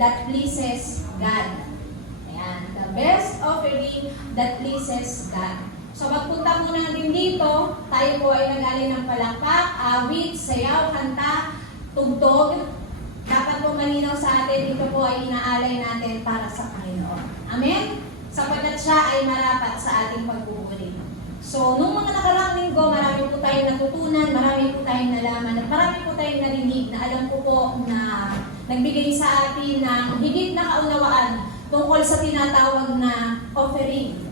that pleases God. Ayan, the best offering that pleases God. So magpunta muna natin dito, tayo po ay nag-alay ng palakpak, awit, sayaw, kanta, tugtog. Dapat po malinaw sa atin, ito po ay inaalay natin para sa Panginoon. Amen? Sapagkat siya ay marapat sa ating pagpupuri. So, nung mga nakaraang linggo, marami po tayong natutunan, marami po tayong nalaman, at marami po tayong narinig na alam ko po na nagbigay sa atin ng higit na kaunawaan tungkol sa tinatawag na offering.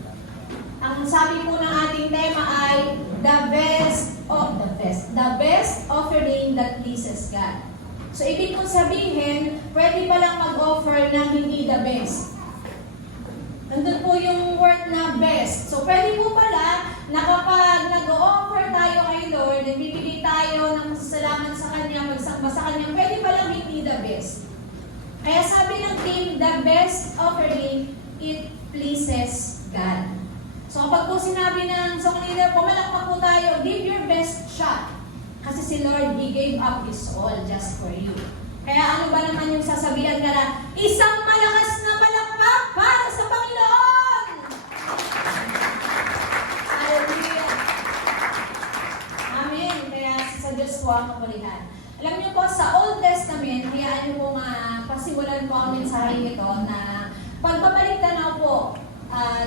Ang sabi po ng ating tema ay the best offering that pleases God. So, ibig kong sabihin, pwede palang mag-offer ng hindi the best. Nandun po yung word na best. So, pwede po pala na kapag nag-offer tayo kay Lord, nagbibigay tayo ng pasasalamat sa Kanya, magsamba sa Kanya, pwede palang hindi the best. Kaya sabi ng team, the best offering, it pleases God. So, kapag po sinabi ng sa kanila, pumalakpak po tayo, give your best shot. Kasi si Lord, He gave up His all just for you. Kaya ano ba naman yung sasabihan ka na, isang malakas na palakpak para sa Panginoon! Hallelujah! Amen! Kaya sa Diyos po ang kapulihan. Alam niyo po, sa Old Testament, hayaan niyo po pasimulan po ang mensahe ito na pagpabalik tanaw po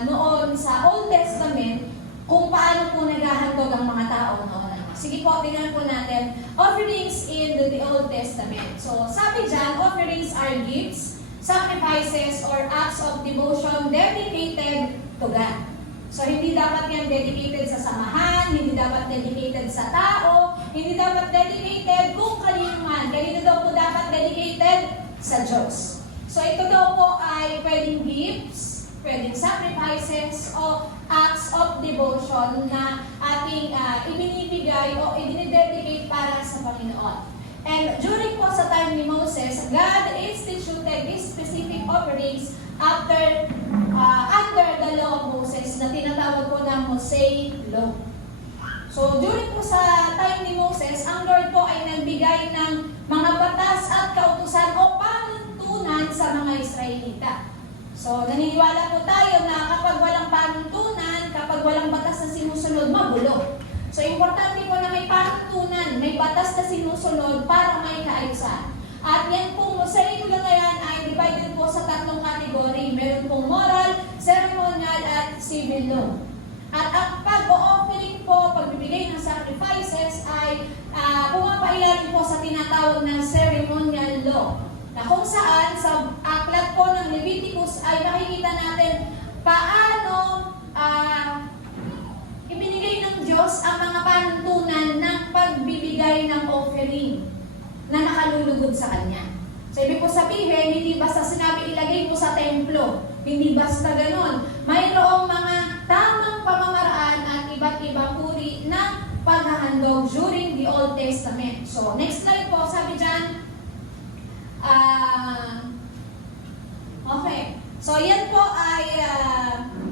noon sa Old Testament, kung paano po naghahandog ang mga tao noon. Sige po, tingnan po natin. Offerings in the Old Testament. So, sabi dyan, offerings are gifts, sacrifices, or acts of devotion dedicated to God. So, hindi dapat yan dedicated sa samahan, hindi dapat dedicated sa tao, hindi dapat dedicated kung kanino man. Kanino daw po dapat dedicated? Sa Diyos. So, ito daw po ay pwedeng gifts, pwedeng sacrifices, o acts of devotion na ating ibinibigay o idinidedicate para sa Panginoon. And during po sa time ni Moses, God instituted these specific offerings under the law of Moses na tinatawag po na Mosaic Law. So during po sa time ni Moses, ang Lord po ay nagbigay ng mga batas at kautusan o panuntunan sa mga Israelita. So, naniniwala po tayo na kapag walang panuntunan, kapag walang batas na sinusunod, magulo. So, importante po na may panuntunan, may batas na sinusunod para may kaayusan. At yan pong Mosaic Law na yan ay divided po sa tatlong kategory. Meron pong moral, ceremonial, at civil law. At ang pag-offering po, pagbibigay ng sacrifices ay pumapailalim po sa tinatawag na ceremonial law. Na kung saan sa aklat po ng Leviticus ay makikita natin paano ibinigay ng Diyos ang mga panuntunan ng pagbibigay ng offering na nakalulugod sa Kanya. So, ibig po sabihin, hindi basta sinabi ilagay mo sa templo, hindi basta ganon. Mayroong mga tamang pamamaraan at iba't ibang uri ng paghahandog during the Old Testament. So, next slide po, sabi dyan, okay. So, yan po ay,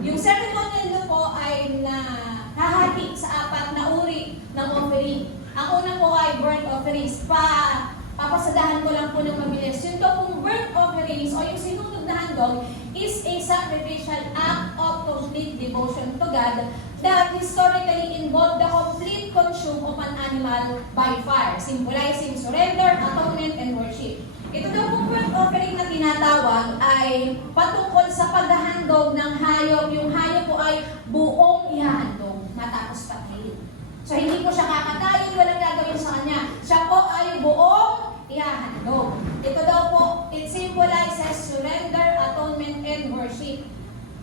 yung ceremonial law po ay nahahati sa apat na uri ng offering. Ang una po ay burnt offerings. Papasadahan ko lang po ng mabilis. Yung daw pong burnt offerings o yung sinunod na handog is a sacrificial act of complete devotion to God that historically involved the complete consume of an animal by fire, symbolizing surrender, atonement, and worship. Ito daw pong burnt offering na tinatawag ay patungkol sa paghahandog ng hayop. Yung hayop po ay buong ihahandog matapos patayin. So hindi po siya kakatayin, walang gagawin sa kanya. Siya po ay buong ihahandog. Ito daw po, it symbolizes surrender, atonement, and worship.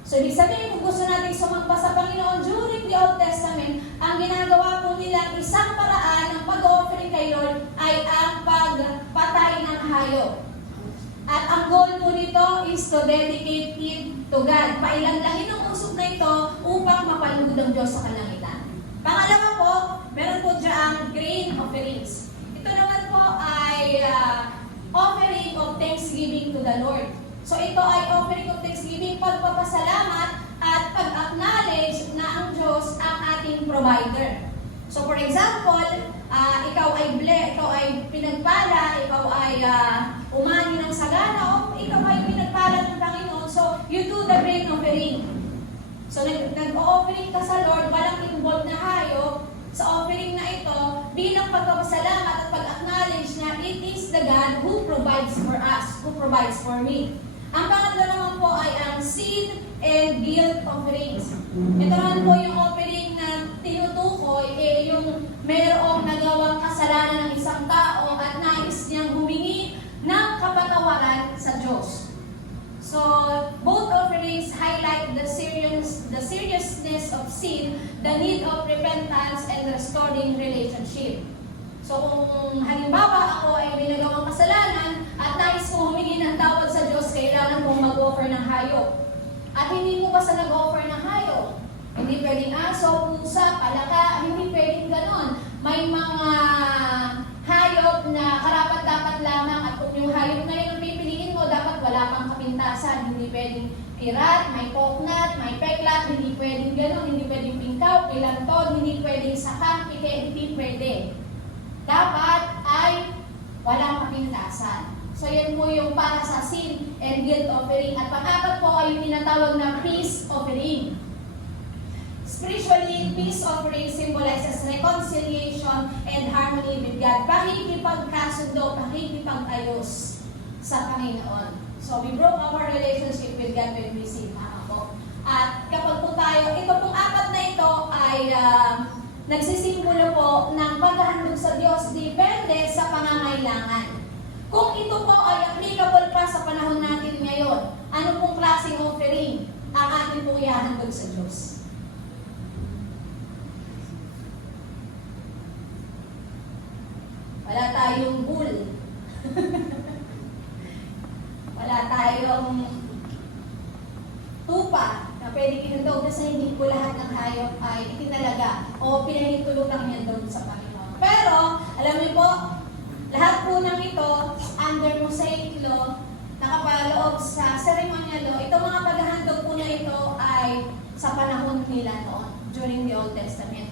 So ibig sabihin, kung gusto natin sumamba sa Panginoon during the Old Testament, ang ginagawa po nila, isang paraan ng pag-offering kay Lord ay ang pagpatay ng hayop. At ang goal po nito is to dedicate it to God. Pailanglangin ang usok na ito upang mapalugod ang Diyos sa kalangitan. Pangalawa po, meron po dyan grain offerings. Ito naman po ay offering of thanksgiving to the Lord. So ito ay offering of thanksgiving, pagpapasalamat at pag-acknowledge na ang Diyos ang ating provider. So for example, ikaw ay pinagpala, ikaw ay umani ng sagana, o ikaw ay pinagpala ng Panginoon. So you do the grain offering. So nag-offering ka sa Lord, walang involved na hayop sa offering na ito bilang pagpapasalamat at pag-acknowledge na it is the God who provides for us, who provides for me. Ang pangatlo naman po ay ang sin and guilt offerings. Ito naman po yung offering na tinutukoy, yung mayroong nagawang kasalanan ng isang tao at nais niyang humingi ng kapatawaran sa Diyos. So, both offerings highlight the seriousness of sin, the need of repentance, and restoring relationship. So, kung halimbawa ako ay may nagawang kasalanan at nais kong humingi ng tawad sa Diyos, kailangan kong mag-offer ng hayop. At hindi mo basta nag-offer ng hayop. Hindi pwedeng aso, pusa, palaka, hindi pwedeng ganon. May mga hayop na karapat-dapat lamang at kung yung hayop na yun ang pipiliin mo, dapat wala pang kapintasan. Hindi pwedeng pirat, may poknat, may peklat, hindi pwedeng ganon, hindi pwedeng pingkaw, pilantod, hindi pwedeng sakang, pike, hindi pwede. Dapat ay walang kapintasan. So yan po yung para sa sin and guilt offering. At pang-apat po ay yung tinatawag na peace offering. Spiritually, peace offering symbolizes reconciliation and harmony with God. Pakikipagkasundo, pakikipag-ayos sa Panginoon. So we broke our relationship with God when we sin. At kapag po tayo, ito pong apat na ito ay nagsisimbolo po ng paghahandog sa Diyos depende sa pangangailangan. Kung ito po ay applicable pa sa panahon natin ngayon, ano pong klaseng offering ang atin po ihahandog sa Diyos? Wala tayong bull. Wala tayong tupa na pwede ihandog kasi hindi po lahat ng hayop ay itinalaga o pinahintulutan niya doon sa Panginoon. Pero, alam niyo po, lahat po ng ito, under Mosaic law, nakapaloob sa ceremonial law, itong mga paghahandog po na ito ay sa panahon nila noon, during the Old Testament.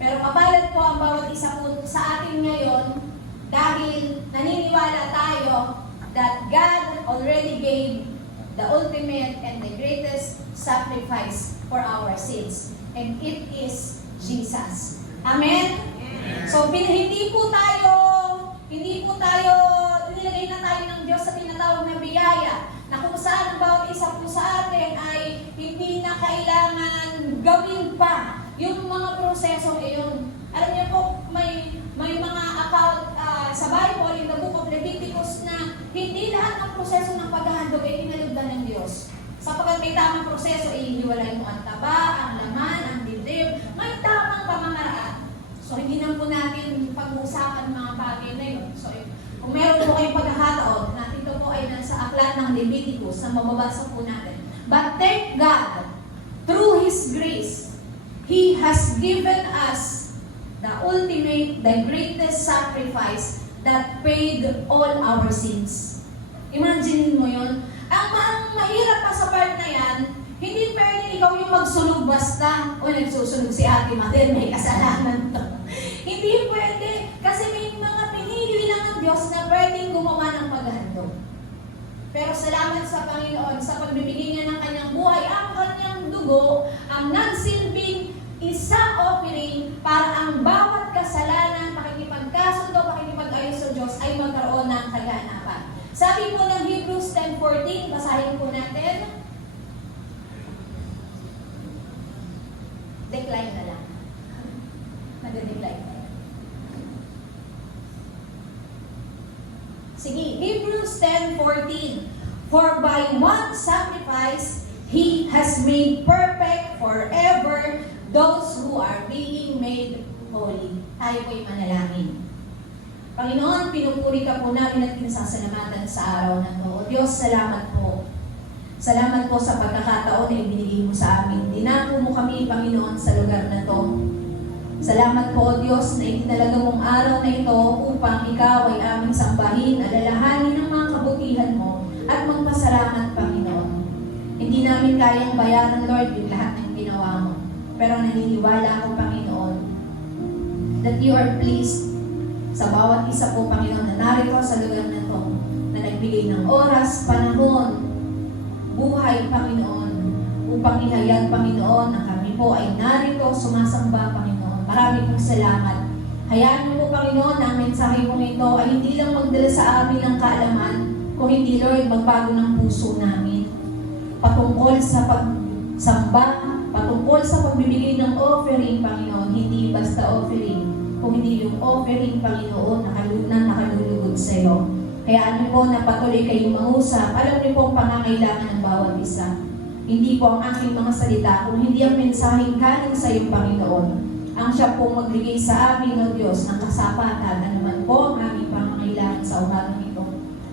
Pero kapalit po ang bawat isa po sa atin ngayon dahil naniniwala tayo that God already gave the ultimate and the greatest sacrifice for our sins. And it is Jesus. Amen? So, hindi po tayo, nilagay na tayo ng Diyos sa tinatawag na biyaya, na kung saan ang bawat isa po sa atin ay hindi na kailangan gawin pa yung mga proseso iyon. Alam niyo po, may mga account sa Bible, in the book of Leviticus, na hindi lahat ng proseso ng paghahandog ay tinalugdan ng Diyos. Sapagkat may tamang proseso, ihiwalay mo ang taba, ang laman, ang dibdib, may tamang pamamaraan. So, hindi na po natin pag-uusapan mga bagay na yun. So, kung meron po kayong pagkakataon, natin ito po ay nasa aklat ng Leviticus na mababasa po natin. But thank God, through His grace, He has given us the ultimate, the greatest sacrifice that paid all our sins. Imagine mo yun. Ang mahirap pa sa part na yan, hindi pwede ikaw yung magsunog basta, o nagsusunog si Ate Matel, may kasalanan to. Hindi pwede, kasi may mga pinili lang ng Diyos na pwedeng gumawa ng paghahandog. Pero salamat sa Panginoon, sa pagbibigay niya ng kanyang buhay, ang kanyang dugo, ang nagsilbing isang offering para ang bawat kasalanan, pakikipagkasundo, pakikipag-ayos sa Diyos ay magkaroon ng kaganapan. Sabi po ng Hebrews 10:14, basahin po natin. Decline na lang. Nag-decline na yan. Sige, Hebrews 10:14. For by one sacrifice, He has made perfect forever those who are being made holy. Tayo po'y manalangin. Panginoon, pinupuri ka po namin at pinasasalamatan sa araw na ito. Diyos, salamat po. Salamat po sa pagkakataon na ibinigay mo sa amin. Dinako mo kami, Panginoon, sa lugar na ito. Salamat po, Diyos, na itinalaga mong araw na ito upang ikaw ay aming sambahin, alalahanin ang mga kabutihan mo at magpasalamat, Panginoon. Hindi namin kayang bayaran, Lord, yung lahat ng ginawa mo. Pero naniniwala ako, Panginoon, that you are pleased sa bawat isa po, Panginoon, na narito sa lugar na ito, na nagbigay ng oras, panahon, buhay, Panginoon, upang ihayag, Panginoon, na kami po ay narito, sumasamba, Panginoon. Maraming pong salamat. Hayaan mo po, Panginoon, na ang mensahe mong ito ay hindi lang magdala sa amin ng kaalaman, kung hindi, Lord, magbago ng puso namin. Patungkol sa pagsamba, patungkol sa pagbibigay ng offering, Panginoon, hindi basta offering, kung hindi yung offering, Panginoon, na nakalulugod sa iyo. Kaya po na patuloy kayong mangusap, alam niyo po ang pangangailangan ng bawat isa. Hindi po ang aking mga salita, kung hindi ang mensaheng galing sa iyo, Panginoon, ang siya pong magbigay sa amin, O Diyos, ng kasapatan, na naman po ang aming pangangailangan sa umagang ito.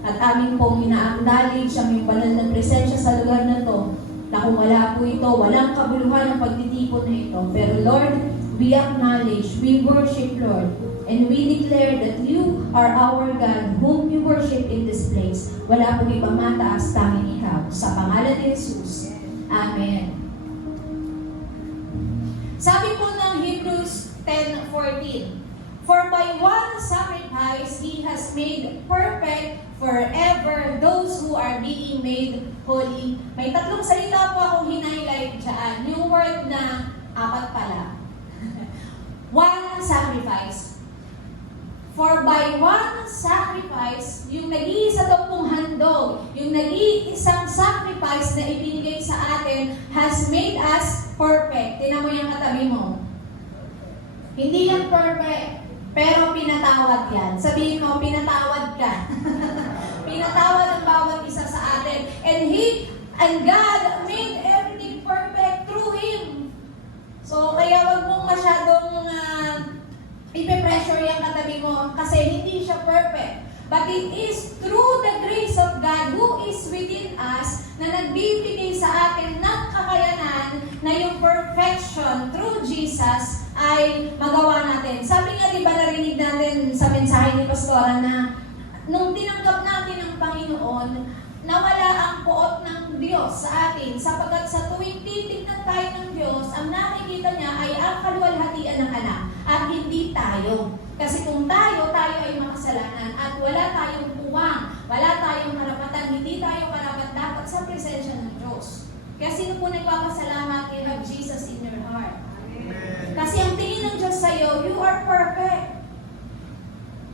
At amin pong ina-acknowledge ang iyong banal na presensya sa lugar na ito, na kung wala po ito, walang kabuluhan ang pagtitipon na ito. Pero Lord, we acknowledge, we worship, Lord, and we declare that you are our God, whom we worship in this place. Wala pong ibang mataas, tanging ikaw. Sa pangalan ni Jesus. Amen. Sabi po ng Hebrews 10:14, for by one sacrifice He has made perfect forever those who are being made holy. May tatlong salita po akong hinighlight dyan. Yung word na apat pala. One sacrifice. For by one sacrifice, yung nag-iisa daw pong handog, yung nag-iisang sacrifice na ibinigay sa atin has made us perfect. Tingnan mo yung katabi mo. Hindi yan perfect, pero pinatawad yan. Sabihin mo, pinatawad ka. Pinatawad ang bawat isa sa atin. And God made everything perfect through Him. So, kaya wag mong masyadong ipe-pressure yung katabi mo kasi hindi siya perfect. But it is through the grace of God who is within us na nagbibigay sa atin ng kakayanan na yung perfection through Jesus ay magawa natin. Sabi nga, di ba narinig natin sa mensahe ni Pastora na nung tinanggap natin ang Panginoon, nawala ang puot ng Diyos sa atin sapagkat sa tuwing titignan tayo ng Diyos, ang nakikita niya ay ang kaluwalhatian ng anak at hindi tayo. Kasi kung tayo ay makasalanan at wala tayong puwang, wala tayong karapatan, hindi tayo karapat-dapat sa presensya ng Diyos. Kaya sino po nagpapasalamat, you have Jesus in your heart? Amen. Kasi ang tingin ng Diyos sa'yo, you are perfect.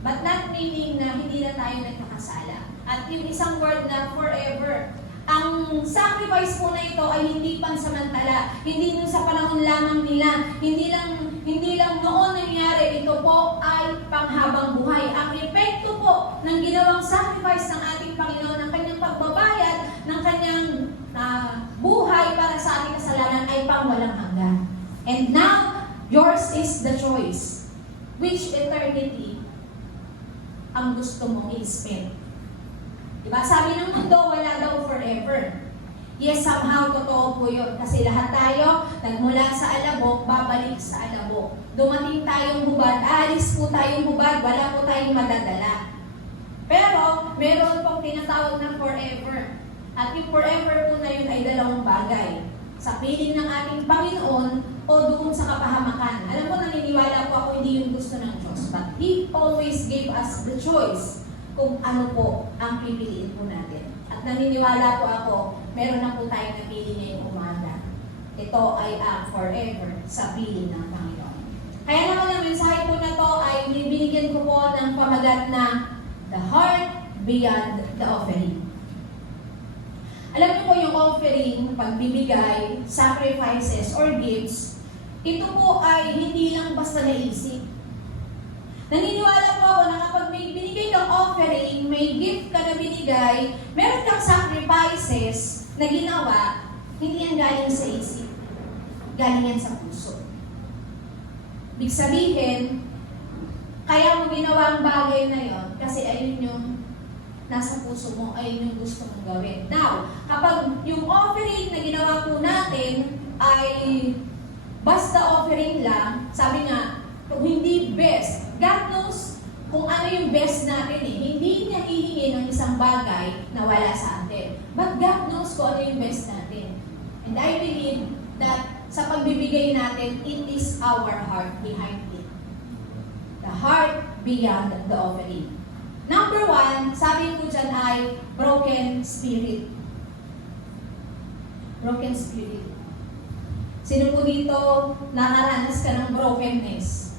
But not meaning na hindi na tayo nagkakasala. At yung isang word na forever. Ang sacrifice po na ito ay hindi pansamantala. Hindi nun sa panahon lamang nila. Hindi lang noon nangyari. Ito po ay panghabang buhay. Ang epekto po ng ginawang sacrifice ng ating Panginoon, ng kanyang pagbabayad, ng kanyang buhay para sa ating kasalanan ay pangwalang hanggan. And now, yours is the choice. Which eternity ang gusto mong i-spend? Diba? Sabi ng mundo, wala daw forever. Yes, somehow, totoo po yun. Kasi lahat tayo, nagmula sa alabok, babalik sa alabok. Dumating tayong hubad, alis po tayong hubad, wala po tayong madadala. Pero, meron pong tinatawag na forever. At yung forever po na yun ay dalawang bagay. Sa piling ng ating Panginoon o doon sa kapahamakan. Alam ko, naniniwala po ako hindi yung gusto ng Diyos. But He always gave us the choice kung ano po ang pipiliin po natin. At naniniwala po ako, meron na po tayong napili ngayong umaga. Ito ay ang forever sa piling ng Panginoon. Kaya naman ang mensahe po na to ay binibigyan ko po ng pamagat na the heart beyond the offering. Alam niyo po yung offering, pagbibigay, sacrifices, or gifts, ito po ay hindi lang basta naisip. Naniniwala po ako na kapag may binigay kang offering, may gift ka na binigay, meron kang sacrifices na ginawa, hindi yan galing sa isip. Galing yan sa puso. Ibig sabihin, kaya mo ginawa ang bagay na yon kasi ayun yung nasa puso mo, ayun yung gusto mong gawin. Now, kapag yung offering na ginawa po natin ay basta offering lang, sabi nga, kung hindi best, God knows kung ano yung best natin eh. Hindi niya hihingi ng isang bagay na wala sa atin. But God knows kung ano yung best natin. And I believe that sa pagbibigay natin, it is our heart behind it. the heart beyond the offering. Number 1, sabi po dyan ay broken spirit. Broken spirit. Sino po dito nakaranas ka ng brokenness?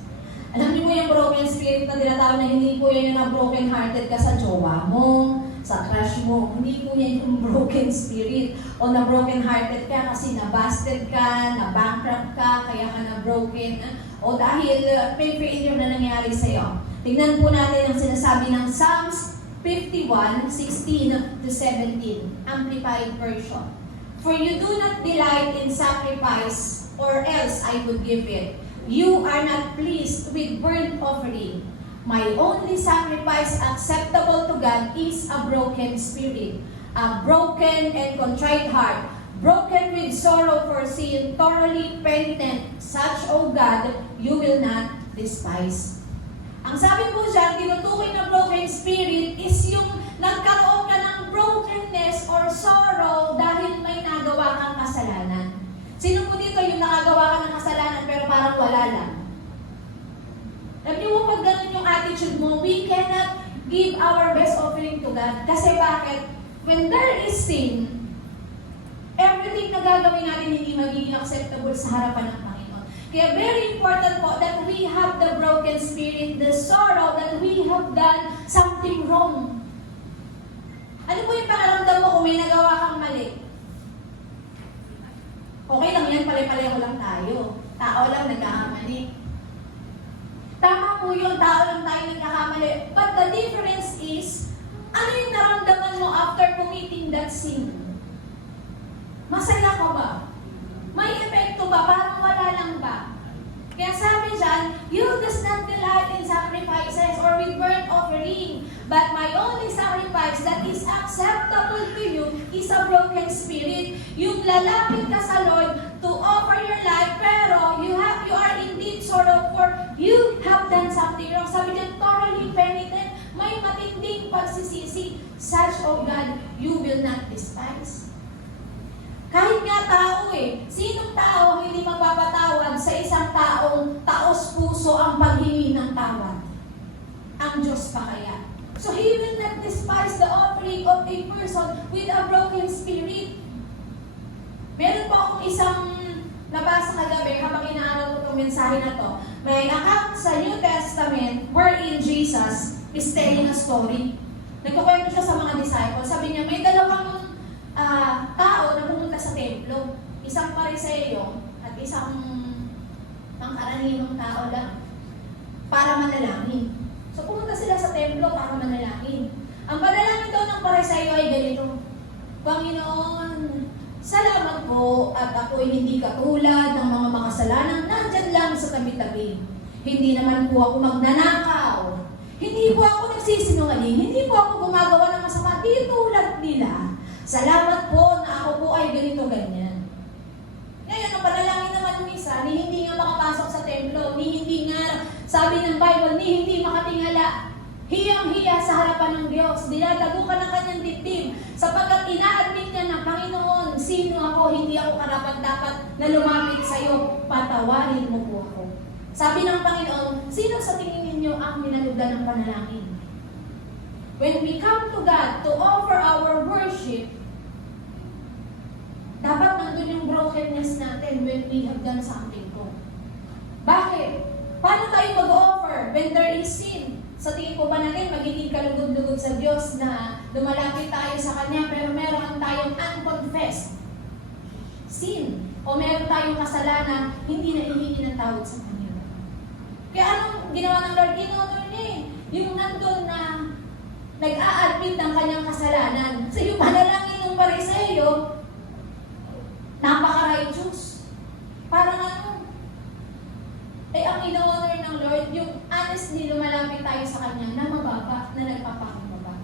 Alam niyo po yung broken spirit na tinatawag na hindi po yan yung na-broken hearted ka sa jowa mo, sa crush mo. Hindi po yan yung broken spirit. O na-broken hearted ka kasi na-busted ka, na-bankrupt ka, kaya ka na-broken. O dahil may failure na nangyari sa'yo. Tingnan po natin ang sinasabi ng Psalms 51:16 to 17, Amplified Version. For you do not delight in sacrifice, or else I would give it. You are not pleased with burnt offering. My only sacrifice acceptable to God is a broken spirit, a broken and contrite heart, broken with sorrow for sin, thoroughly penitent. Such, O God, you will not despise. Ang sabi po dyan, tinutukoy na broken spirit is yung nagkaroon ka ng brokenness or sorrow dahil may nagawa kang kasalanan. Sino po dito yung nakagawa ka ng kasalanan pero parang wala lang? Alam niyo po pag ganun yung attitude mo, we cannot give our best offering to God. Kasi bakit? When there is sin, everything na gagawin natin hindi magiging acceptable sa harapan ng Panginoon. Kaya very important po that we have the broken spirit, the sorrow that we have done something wrong. Ano po yung pakaramdam mo kung may nagawa kang mali? Okay lang yan, pare-pareho lang tayo. Tao lang nagkakamali. Tama po yung tao lang tayo nagkakamali. But the difference is, ano yung naramdaman mo after committing that sin? Masaya ka ba? May epekto ba? Parang wala lang ba? Kaya sabi dyan, you does not delight in sacrifices or with burnt offering, but my only sacrifice that is acceptable to you is a broken spirit. Yung lalapit ka sa Lord to offer your life, pero you are indeed sorrow for you have done something wrong. Sabi dyan, thoroughly penitent, may matinding pagsisisi. Such, O God, you will not despise. Kahit nga tao sinong tao hindi magpapatawad sa isang taong taos puso ang paghingi ng tawad? Ang Diyos pa kaya? So He will not despise the offering of a person with a broken spirit. Meron pa akong isang nabasa kagabi habang inaaral ko itong mensahe na to. May account sa New Testament wherein Jesus is telling a story. Nagkukwento siya sa mga disciples. Sabi niya, may dalawang tao na pumunta sa templo. Isang Pariseo at isang pangkaraniwang tao lang para manalangin. So pumunta sila sa templo para manalangin. Ang panalangin daw ng Pariseo ay ganito, Panginoon, salamat po at ako'y hindi katulad ng mga makasalanan nandyan lang sa tabi-tabi. Hindi naman po ako magnanakaw. Hindi po ako nagsisinungaling. Hindi po ako gumagawa ng masama. Di tulad nila. Salamat po na ako po ay ganito-ganyan. Ngayon, ang panalangin naman ng isa, ni hindi nga makapasok sa templo, ni hindi nga, sabi ng Bible, ni hindi makatingala. Hiyang-hiya sa harapan ng Diyos. Dinadagukan ng kanyang dibdib. Sapagkat ina-admit niya na, Panginoon, sino ako, hindi ako karapat-dapat na lumapit sa iyo. Patawarin mo po ako. Sabi ng Panginoon, sino sa tingin ninyo ang minalugan ng panalangin? When we come to God to offer our worship, dapat nandun yung brokenness natin when we have done something wrong. Bakit? Paano tayo mag-offer when there is sin? Sa tingin po ba natin magiging kalugod-lugod sa Diyos na lumalapit tayo sa Kanya pero meron tayong unconfessed sin o meron tayong kasalanan hindi na hihingi ng tawad sa Kanya? Kaya anong ginawa ng Lord? Inonoy niya yung nandun na nag-a-admit ng kanyang kasalanan. So yung panalangin ng Pariseo, napaka-righteous. Parang ang ino-honor ng Lord, yung honestly lumalapit tayo sa Kanya na mababa, na nagpapakumbaba.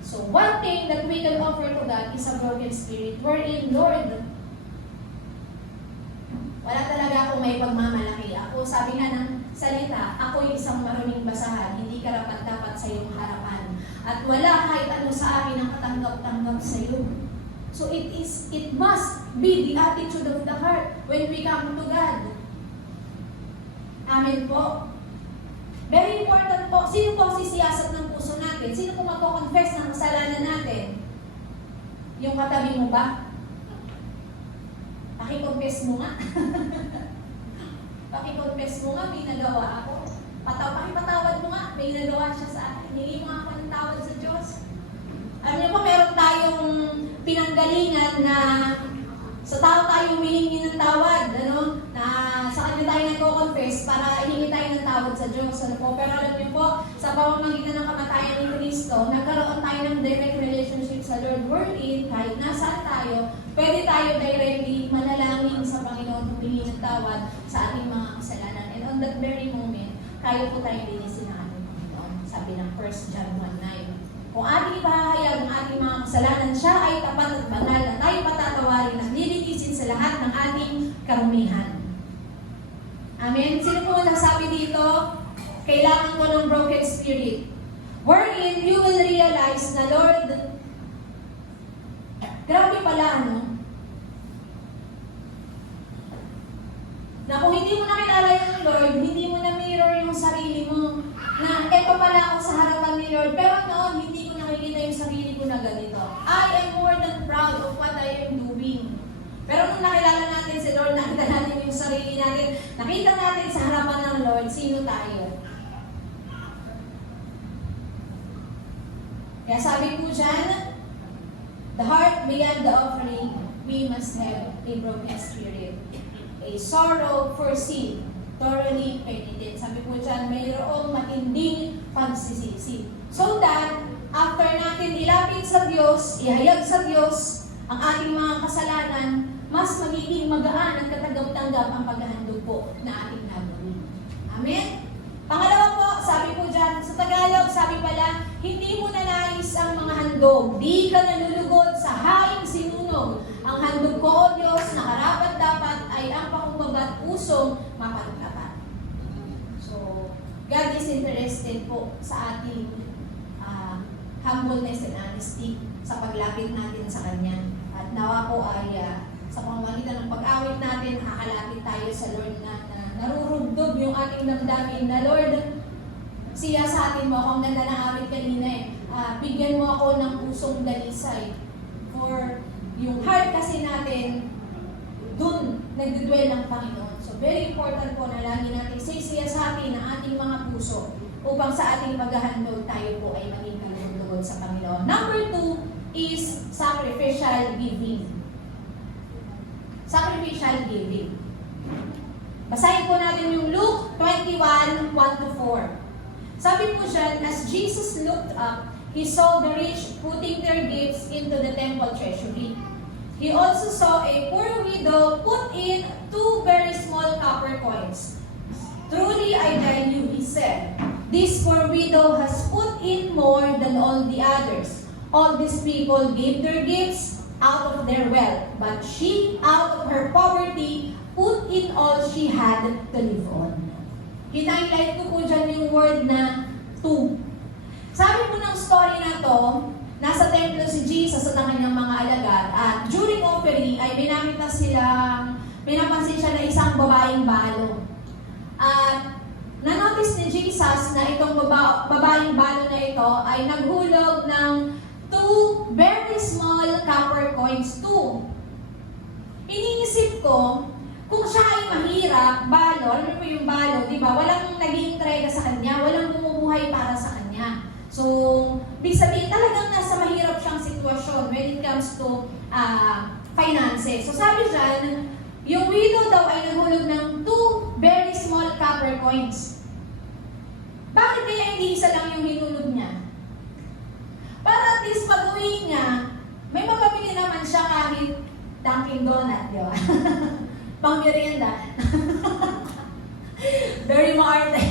So one thing that we can offer to God is a broken spirit, wherein, Lord, wala talaga akong may pagmamalaki. Ako, sabi nga ng salita, ako'y isang maruming basahan, hindi karapat-dapat sa iyong harapan. At wala kahit ano sa akin ang katanggap-tanggap sa iyo. So it must be the attitude of the heart when we come to God. Amen po. Very important po, sino po sisiyasat ng puso natin? Sino po magko-confess ng kasalanan natin? Yung katabi mo ba? Paki-confess mo nga. Paki-confess mo nga, may nagawa ako. Pakipatawad mo nga, may nagawa siya sa akin. Hingi mo ako ng tawad sa Diyos. Alam niyo po, meron tayong pinanggalingan na sa tao tayo humihingi ng tawad, ano? Na sa kanya tayo nagko-confess para ihingi tayo ng tawad sa Diyos. Ano po? Pero alam niyo po, sa pamamagitan ng kamatayan ni Kristo, nagkaroon tayo ng direct relationship sa Lord, wherein kahit nasaan tayo, pwede tayo directly manalangin sa Panginoon, humingi ng tawad sa ating mga kasalanan. And on that very moment, kaya po tayo linisin ng ating Panginoon. Sabi ng 1 John 1:9. Kung ating ipahahayag ang ating mga kasalanan, siya ay tapat at banal na tayo patatawarin at lilinisin sa lahat ng ating karumihan. Amen? Sino po nagsabi dito? Kailangan ko ng broken spirit. Wherein you will realize na Lord, grabe pala, ano? Na kung hindi mo nakilala yung Lord, hindi mo na mirror yung sarili mo. Na eto pala ako sa harapan ni Lord. Pero noon, hindi ko nakikita yung sarili ko na ganito. I am more than proud of what I am doing. Pero nung nakilala natin si Lord, nakita natin yung sarili natin, nakita natin sa harapan ng Lord, sino tayo. Kaya sabi po dyan, the heart beyond the offering, we must have a broken spirit. A sorrow for sin, thoroughly penitent. Sabi po dyan, mayroong matinding pagsisisi. So that, after natin ilapit sa Diyos, ihayag sa Diyos ang ating mga kasalanan, mas magiging magaan at katanggap-tanggap ang paghahandog po na ating nagawin. Amen? Pangalawa po, sabi po dyan, sa Tagalog, sabi pala, hindi mo na nais ang mga handog. Di ka nalulugod sa haing sinunog. Ang handog ko, O Diyos, na karapat-dapat ay ang pakumbaba at pusong mapagtapat. So, God is interested po sa ating humbleness and honesty sa paglapit natin sa Kanya. At nawa po ay sa pamamagitan ng pag-awit natin, hakalapit tayo sa Lord na narurugdog yung ating damdamin na Lord, siya sa atin mo ako, ang ganda ng awit kanina bigyan mo ako ng pusong dalisay. For yung heart kasi natin, dun nagdudwell ang Panginoon. So very important po na lagi natin siya sa atin ang ating mga puso upang sa ating paghahandog tayo po ay maging kalugod sa Panginoon. Number 2 is sacrificial giving. Sacrificial giving. Basahin po natin yung Luke 21:1-4. Sabi po dyan, as Jesus looked up, He saw the rich putting their gifts into the temple treasury. He also saw a poor widow put in 2 very small copper coins. Truly, I tell you, he said, this poor widow has put in more than all the others. All these people gave their gifts out of their wealth, but she, out of her poverty, put in all she had to live on. Hinighlight ko po dyan yung word na to. Sabi po ng story na to, nasa templo si Jesus at ang kanyang mga alagad at during offering ay pinapansin siya na isang babaeng balo. At na-notice ni Jesus na itong babaeng balo na ito ay naghulog ng 2 very small copper coins, 2. Iniisip ko, kung siya ay mahirap, balo, alam mo po yung balo, di ba? Walang nag-iintrega sa kanya, walang bumubuhay para sa kanya. So, big sabihin, talagang nasa mahirap siyang sitwasyon when it comes to finances. So, sabi dyan, yung widow daw ay naghulog ng 2 very small copper coins. Bakit kaya hindi isa lang yung hinulog niya? Para at least pag-uwi niya, may mapamili naman siya kahit Dunkin' Donut, di ba? Pang merienda. Very maarte.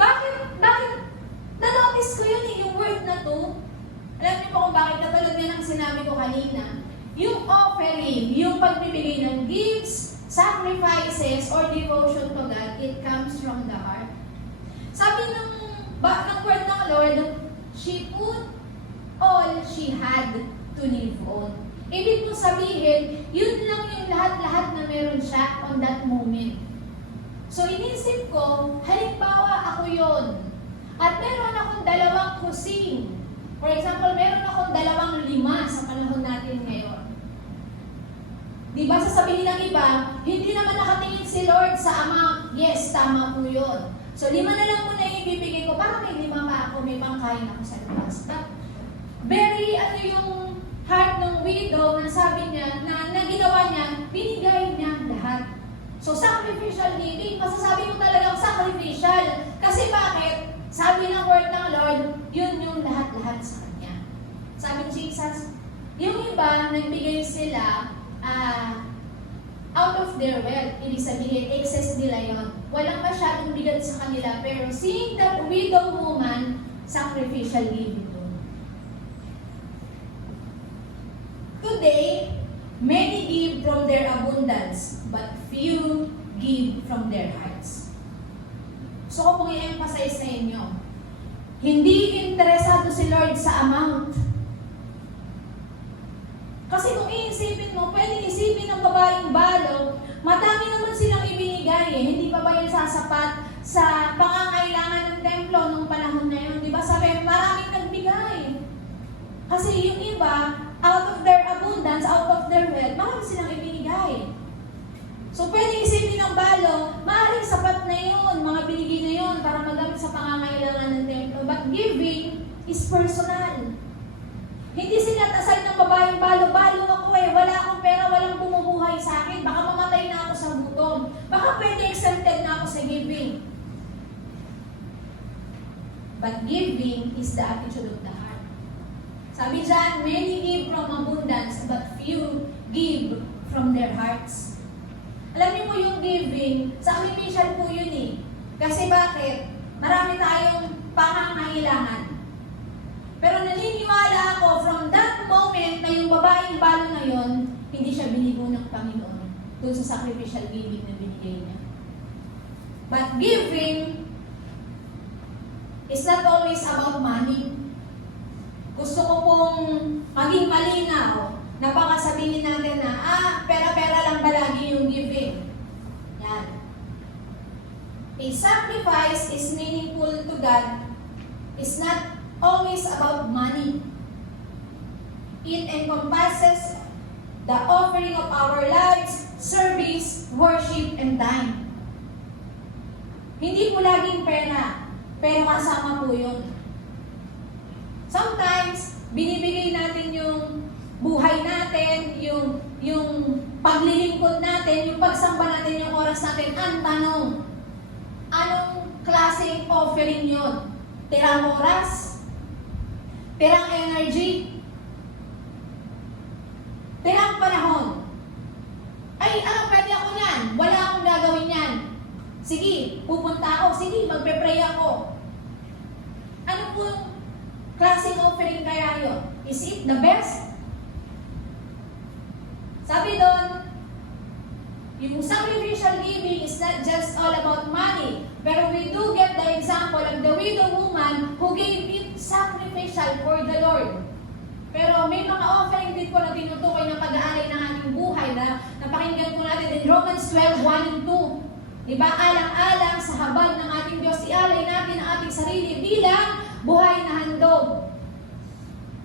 Bakit? Na-notice ko yun yung word na to. Alam niyo po kung bakit katulad yan ang sinabi ko kanina. Yung offering, yung pagbibigay ng gifts, sacrifices, or devotion to God, it comes from the heart. Sabi ng word ng Lord, she put all she had to live on. Ibig mo sabihin, yun lang yung lahat-lahat na meron siya on that moment. So inisip ko, halimbawa ako yon. At meron akong 2 kusing. For example, meron akong 2 lima sa panahon natin ngayon. Di ba sasabihin ng iba, hindi naman nakatingin si Lord sa amount. Yes, tama po yun. So 5 na lang muna yung ibibigay ko para may 5 pa ako, may pangkain ako sa labas. But very yung heart ng widow na sabi niya, na ginawa niya, binigay niya lahat. So sacrificial giving, masasabi ko talagang sacrificial. Kasi bakit? Sabi ng word ng Lord, yun yung lahat-lahat sa Kanya. Sabi ni Jesus, yung iba, nagbigay sila out of their wealth. Ibig sabihin, excess nila yun. Walang masyadong bigat sa kanila. Pero seeing that widow woman, sacrificial giving yun. Today, many give from their abundance, but few give from their hearts. So ko pong i-emphasize sa inyo, hindi interesado si Lord sa amount. Kasi kung iisipin mo, pwedeng isipin ng babaeng balo, madami naman silang ibinigay eh. Hindi pa ba yun sasapat sa pangangailangan ng templo nung panahon na yun? Di ba sabi, maraming nagbigay. Kasi yung iba, out of their abundance, out of their wealth, marami silang ibinigay. So pwedeng isipin ng balo, maaaring sapat na yun, mga binigay na yun para magamit sa pangangailangan ng templo. But giving is personal. Hindi sinat-aside ng babaeng balo ako eh, wala akong pera, walang bumubuhay sa akin, baka mamatay na ako sa gutom, baka pwede exempted na ako sa giving. But giving is the attitude of the heart. Sabi dyan, many give from abundance, but few give from their hearts. Alam niyo po yung giving, sa amin mission po yun eh. Kasi bakit? Marami tayong pangangailangan. Pero naniniwala ako from that moment na yung babaeng balo na yun, hindi siya binigo ng Panginoon dun sa sacrificial giving na binigay niya. But giving is not always about money. Gusto ko pong maging malinaw na baka sabihin natin na, pera-pera lang ba lagi yung giving? Yan. A sacrifice is meaningful to God is not always about money. It encompasses the offering of our lives, service, worship, and time. Hindi po laging pera, pero kasama po yun. Sometimes, binibigay natin yung buhay natin, yung paglilingkod natin, yung pagsamba natin, yung oras natin. Ang tanong, anong klaseng offering yun? Tirang oras? Tirang energy? Tirang panahon? Ay, pwede ako yan. Wala akong gagawin yan. Sige, pupunta ako. Sige, magpe-pray ako. Ano po yung klaseng offering kaya yun? Is it the best? Sabi doon, yung sacrificial giving is not just all about money. Pero we do get the example of the widow woman who gave it sacrificial for the Lord. Pero may mga offering din po na tinutukoy ng pag-aalay ng ating buhay na napakinggan po natin in Romans 12:1 and 2. Diba? Alang-alang sa habag ng ating Diyos, ialay natin ang ating sarili bilang buhay na handog.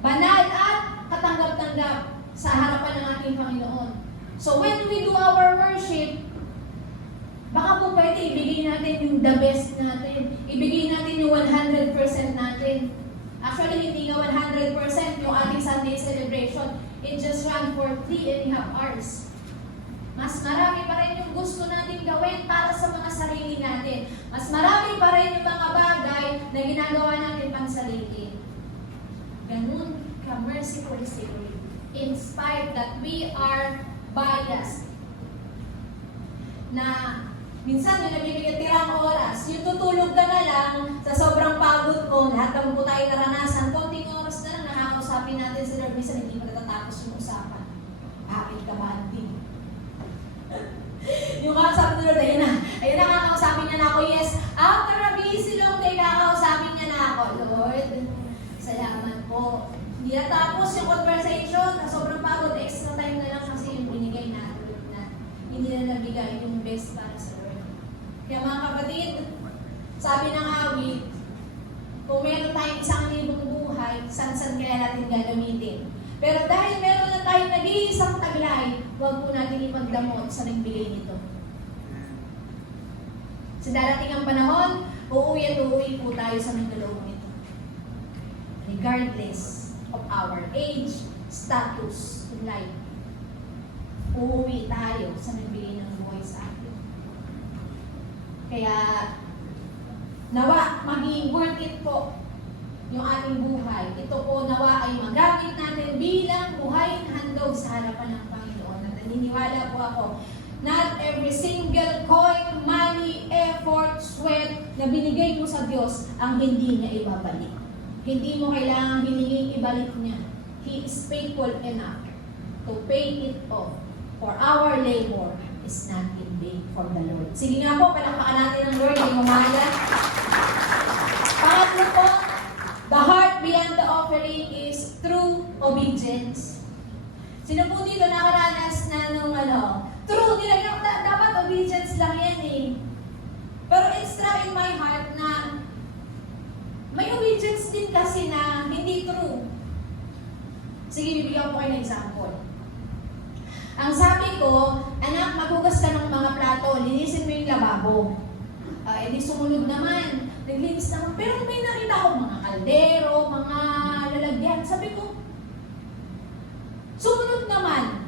Banal at katanggap-tanggap sa harapan ng ating Panginoon. So when we do our worship, baka po pwede ibigay natin yung the best natin. Ibigay natin yung 100% natin. Actually, hindi nga 100% yung ating Sunday celebration. It just ran for 3.5 hours. Mas marami pa rin yung gusto natin gawin para sa mga sarili natin. Mas marami pa rin yung mga bagay na ginagawa natin pang sarili. Ganun ka-merciful si Lord. In spite that we are biased. Na minsan yung nabibigay tirang oras, yung tutulog ka na lang sa sobrang pagod mo, lahat ng po tayo naranasan, konting oras na lang nakakausapin natin si Lord, minsan hindi pa natatapos yung usapan. Bakit ka banding? Yung kakausapin ni Lord, ayun na kakausapin niya na ako, yes, after a busy long day, kakausapin niya na ako, Lord, salamat po. Hindi natapos yung conversation, na sobrang pagod, extra time na lang kasi yung binigay natin na hindi na nabigay yung best para sa Lord. Kaya Sabi ng awit, kung meron tayong 1,000 buhay, san-san kaya natin gagamitin. Pero dahil meron na tayong nag-iisang taglay, huwag po natin ipagdamot sa nagbigay nito. Sa darating ang panahon, uuwi at uuwi po tayo sa nagdalawang ito. Regardless of our age, status in life. Uuwi tayo sa nagbigay ng buhay sa atin. Kaya, nawa, maging worth it po yung ating buhay. Ito po nawa ay magamit natin bilang buhay na handog sa harapan ng Panginoon. At naniniwala po ako, not every single coin, money, effort, sweat na binigay mo sa Diyos ang hindi niya ibabalik. Hindi mo kailangang hiningin ibalik niya. He is faithful enough to pay it off. For our labor is not in vain for the Lord. Sige nga po, palakpakan natin ang Lord ngayong umaga. Pangatlo po, the heart beyond the offering is true obedience. Sino po dito nakaranas na nung true, nilagyan dapat obedience lang yan eh. Pero it's struck in my heart na may obedience din kasi na hindi true. Sige, bibigyan ko kayo ng example. Ang sabi ko, anak, maghugas ka ng mga plato, linisin mo yung lababo. Edi sumunod naman, naglinis naman. Pero may nakita ko mga kaldero, mga lalagyan. Sabi ko, sumunod naman.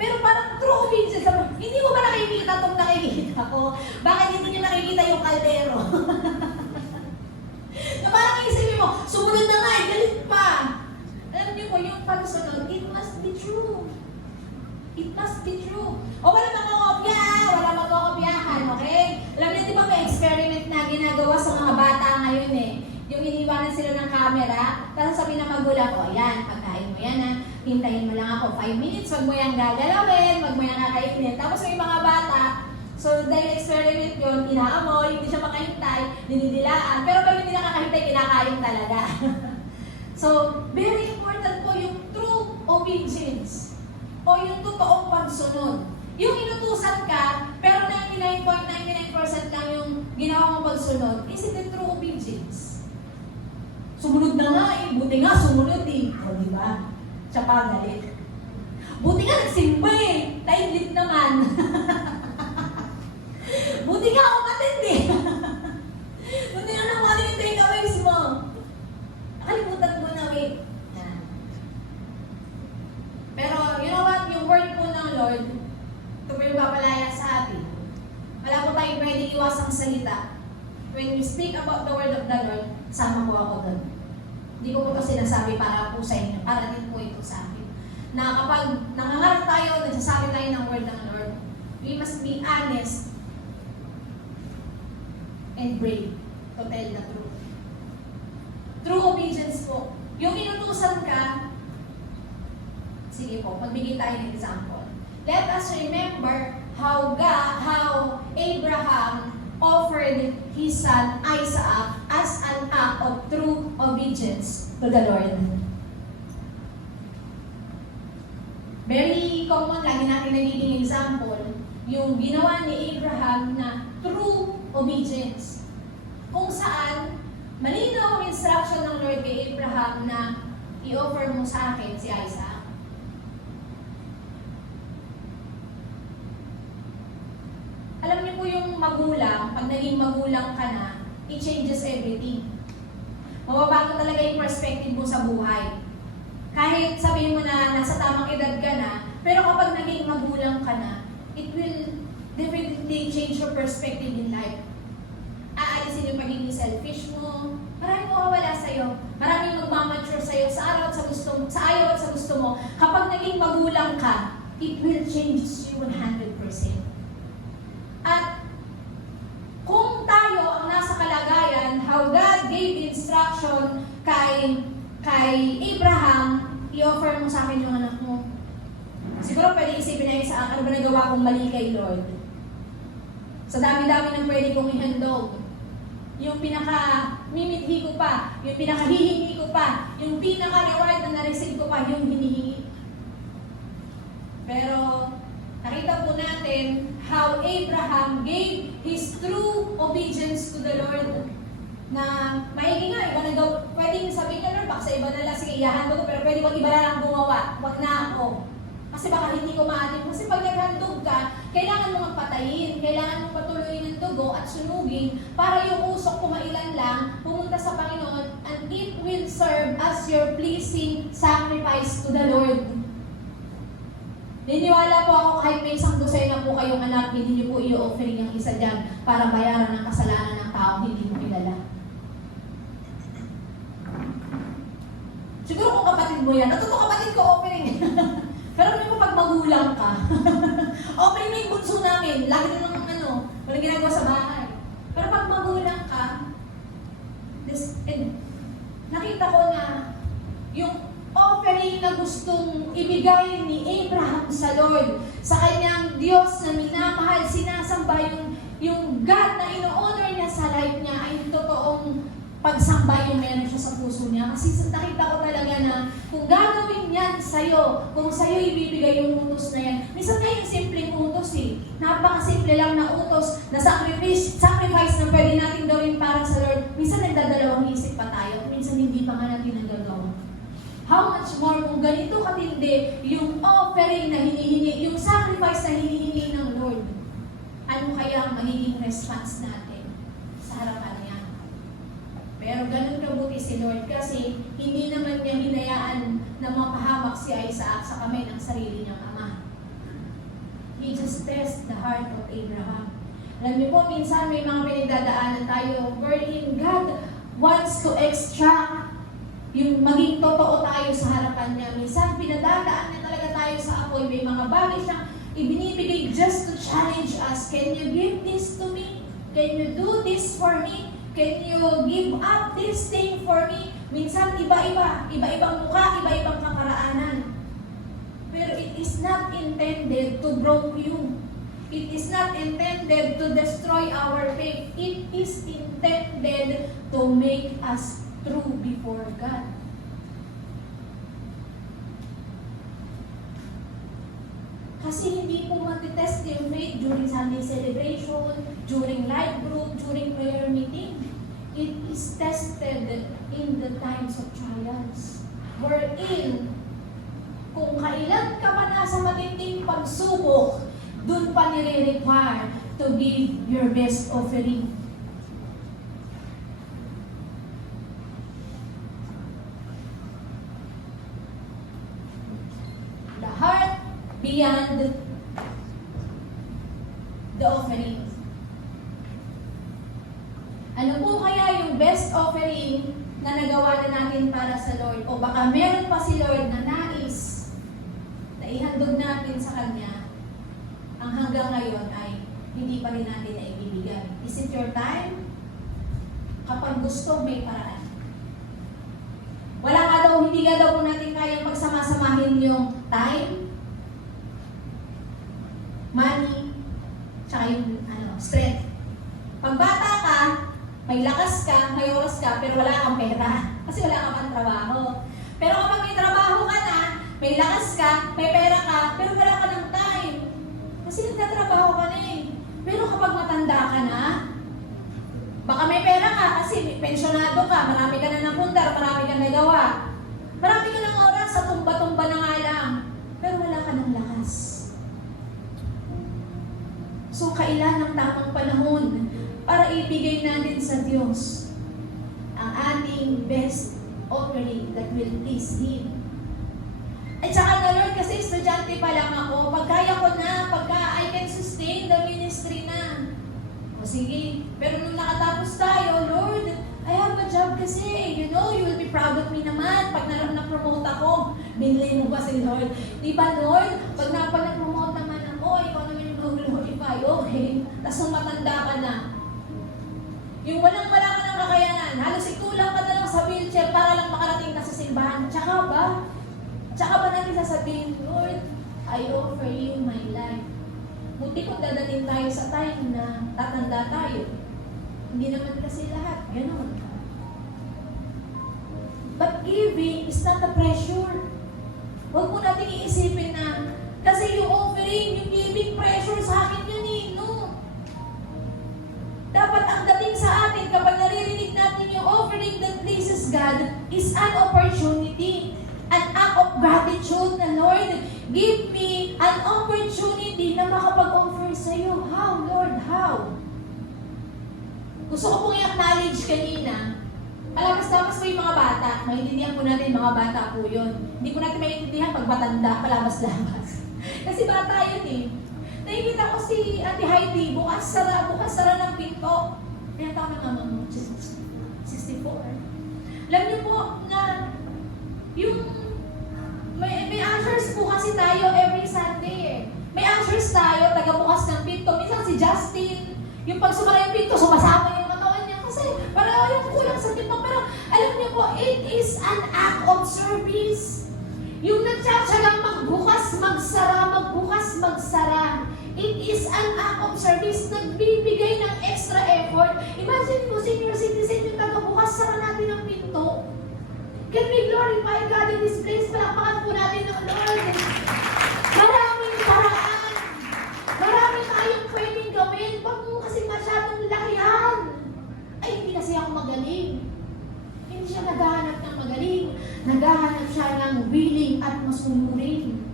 Pero parang true obedience. Hindi mo ba nakikita itong nakikita ko? Bakit hindi niyo nakikita yung kaldero? Na parang isipin mo, sumunod na nga, galit pa. Alam niyo po, yung pagsunod, it must be true. It must be true. O wala makakopya, wala makakopyahan, okay? Alam niyo, di ba may experiment na ginagawa sa mga bata ngayon eh. Yung iniwanan sila ng camera, tapos sabi ng magulang ko, ayan, pagkain mo yan ha, hintayin mo lang ako 5 minutes, wag mo yan gagalawin, wag mo yan kakainin. Tapos may mga bata, so dahil experiment yun, inaamoy, hindi siya makahintay, dinidilaan, pero pag hindi nakakahintay, kinakain talaga. So, very important po yung true obedience o yung totoong pagsunod. Yung inutusan ka, pero 99.99% lang yung ginawa mong pagsunod, is it the true obedience? Sumunod na nga eh, buti nga sumunod eh. O diba? Siya pa galit. Buti nga nagsimba eh, tainlit naman. Buti nga umatid eh. Buti nga naman yung takeaways mo. Nakalimutan mo na wait. Yan. Pero you know what, yung word po ng Lord, ito po yung papalaya sa atin. Wala po tayong pwede iwasang salita. When we speak about the word of the Lord, sama po ako doon. Hindi ko po ito sinasabi para po sa inyo, para din po ito sa akin. Na kapag nangangarap tayo, nagsasabi tayo ng word ng Lord, we must be honest and brave to tell the truth. True obedience po. Yung inutusan ka, sige po, magbigay tayo ng example. Let us remember how Abraham offered his son Isaac as an act of true obedience to the Lord. Very common, lagi natin nagiging example, yung ginawa ni Abraham na true obedience. Kung saan, malinaw ang instruction ng Lord kay Abraham na i-offer mo sa akin si Isaac. Alam niyo po yung magulang, pag naging magulang ka na, it changes everything. Mababago talaga yung perspective mo sa buhay. Kahit sabihin mo na nasa tamang edad ka na, pero kapag naging magulang ka na, it will definitely change your perspective in life. Aalisin yung pagiging selfish mo, maraming mawawala sa'yo, maraming magmamature sa'yo sa araw at sa gusto mo, sa ayaw at sa gusto mo. Kapag naging magulang ka, it will change you 100%. At kung tayo ang nasa kalagayan, how God gave instruction kay Abraham, i-offer mo sa akin yung anak mo. Siguro pwede isipin na sa akin, ano ba nagawa kong mali kay Lord? Sa dami-dami ng pwede kong ihandog. Yung pinaka-mimithi ko pa, yung pinaka-hihingi ko pa, yung pinaka-reward na na-receive ko pa, yung hinihingi. Pero, nakita po natin how Abraham gave his true obedience to the Lord. Na maigi nga, iba na pwedeng sabihin ka, Lord, baka sa iba na lang, sige, iyahan mo, pero pwede wag iba na lang gumawa, wag na ako. Kasi baka hindi ko maatin. Kasi pag naghandog ka, kailangan mo magpatayin, kailangan mo patuloyin ng dugo at sunugin para yung usok kumailan lang, pumunta sa Panginoon, and it will serve as your pleasing sacrifice to the Lord. Niniwala po ako kahit may isang dosena po kayong anak, hindi niyo po i-offering yung isa dyan para bayaran ng kasalanan ng tao hindi mo kilala. Siguro kung kapatid mo yan, natuto kapatid ko offering. Pero may pag magulang ka, offering mo yung bunso namin, lagi na ng walang ginagawa sa bahay. Pero pag magulang ka, nakita ko na yung offering na gustong ibigay ni Abraham sa Lord, sa kanyang Diyos na minamahal, sinasamba yung God na ino-honor niya sa life niya ay totoong pagsamba yung meron siya sa puso niya. Kasi nakita ko talaga na kung gagawin yan sa'yo, kung sa'yo ibibigay yung utos na yan, minsan na yung simpleng utos napakasimple lang na utos, na sacrifice na pwede natin gawin para sa Lord. Minsan nagdadalawang isip pa tayo, minsan hindi pa nga natin nagagawa. How much more kung ganito katindi yung offering na hinihingi, yung sacrifice na hinihingi ng Lord. Ano kaya ang magiging response natin sa harapan niya? Pero ganun kabuti si Lord kasi hindi naman niya hinayaan na mapahamak si Isaac sa kamay ng sarili niyang ama. He just tests the heart of Abraham. Alam niyo po, minsan may mga pinagdadaanan tayo wherein God wants to extract yung maging totoo tayo sa harapan niya. Minsan pinadadaan niya talaga tayo sa apoy. May mga bagay siyang ibinibigay just to challenge us. Can you give this to me? Can you do this for me? Can you give up this thing for me? Minsan iba-ibang mukha, iba-ibang kaparaanan. Pero it is not intended to broke you. It is not intended to destroy our faith. It is intended to make us true before God. Kasi hindi po matitest yung faith during Sunday celebration, during life group, during prayer meeting. It is tested in the times of trials. Wherein, kung kailan ka pa nasa matinding pagsubok, dun pa nire-require to give your best offering. The heart beyond the offering. Ano po kaya yung best offering na nagawa na natin para sa Lord? O baka meron pa si Lord na nais na ihandog natin sa Kanya, ang hanggang ngayon ay hindi pa rin natin na ibibigay. Is it your time? Kapag gusto, may paraan. Wala nga daw, hindi nga daw po natin kayang pagsama-samahin yung time, money, tsaka yung strength. Pag bata ka, may lakas ka, may oras ka, pero wala kang pera. Kasi wala kang pang trabaho. Pero kapag may trabaho ka na, may lakas ka, may pera ka, pero wala ka ng time. Kasi nagtatrabaho ka na eh. Pero kapag matanda ka na, baka may pera ka kasi pensyonado ka, marami ka na ng pundar, marami ka nagawa. Marami ka ng oras, sa tumba-tumba na nga lang. Pero wala ka ng lakas. So, kailan ang tamang panahon para ibigay natin sa Diyos ang ating best offering that will please Him. At saka na Lord, kasi estudyante pa lang ako, pagkaya ko na, pagka I can sustain the ministry na. O sige, pero nung nakatapos tayo, Lord, I have a job kasi, you will be proud of me naman pag na-promote ako. Binlay mo ba si Lord? Di ba Lord, pag na-promote naman ako, ikaw naman yung glorify, okay? Tapos nung matanda ka na, yung wala ka ng kakayanan, halos itulang ka na lang sa wheelchair para lang makarating ka sa simbahan. Tsaka ba natin sasabihin, Lord, I offer you my life. Buti kung dadating tayo sa time na tatanda tayo. Hindi naman kasi lahat, gano'n. But giving is not a pressure. Huwag mo natin iisipin na, kasi yung offering, yung giving pressure sa akin yun eh, no. Dapat ang praise God is an opportunity, an act of gratitude na, Lord, give me an opportunity na makapag-offer sa iyo. How, Lord? How? Gusto ko pong i-acknowledge kanina, palabas-labas po yung mga bata. Maintindihan po natin, mga bata po yun. Hindi po natin maintindihan pag matanda, palabas-labas. Kasi bata yun eh. Nakikita ko si Ate Heidi, bukas sara ng pinto. Kaya tama nga mo, 64. Alam niyo po na yung may ushers po kasi tayo every Sunday eh. May ushers tayo, taga-bukas ng pinto. Minsan si Justin, yung pag sumara yung pinto, sumasama yung katawan niya. Kasi parang yung kulang sa pinto. Pero alam niyo po, it is an act of service. Yung nagtsatsagang magbukas, magsara, magbukas, magsara. It is an act of service. Nagbibigay ng extra effort. Imagine mo, senior citizen, yung taga-bukas, sara natin ang pinto. Can we glorify God in this place? Palakpakan po natin ng Lord. Maraming paraan. Marami tayong pwedeng gawin. Huwag mo kasi masyadong lakihan. Ay, hindi kasi ako magaling. Hindi siya naghahanap ng magaling. Naghahanap siya ng willing at masunurin.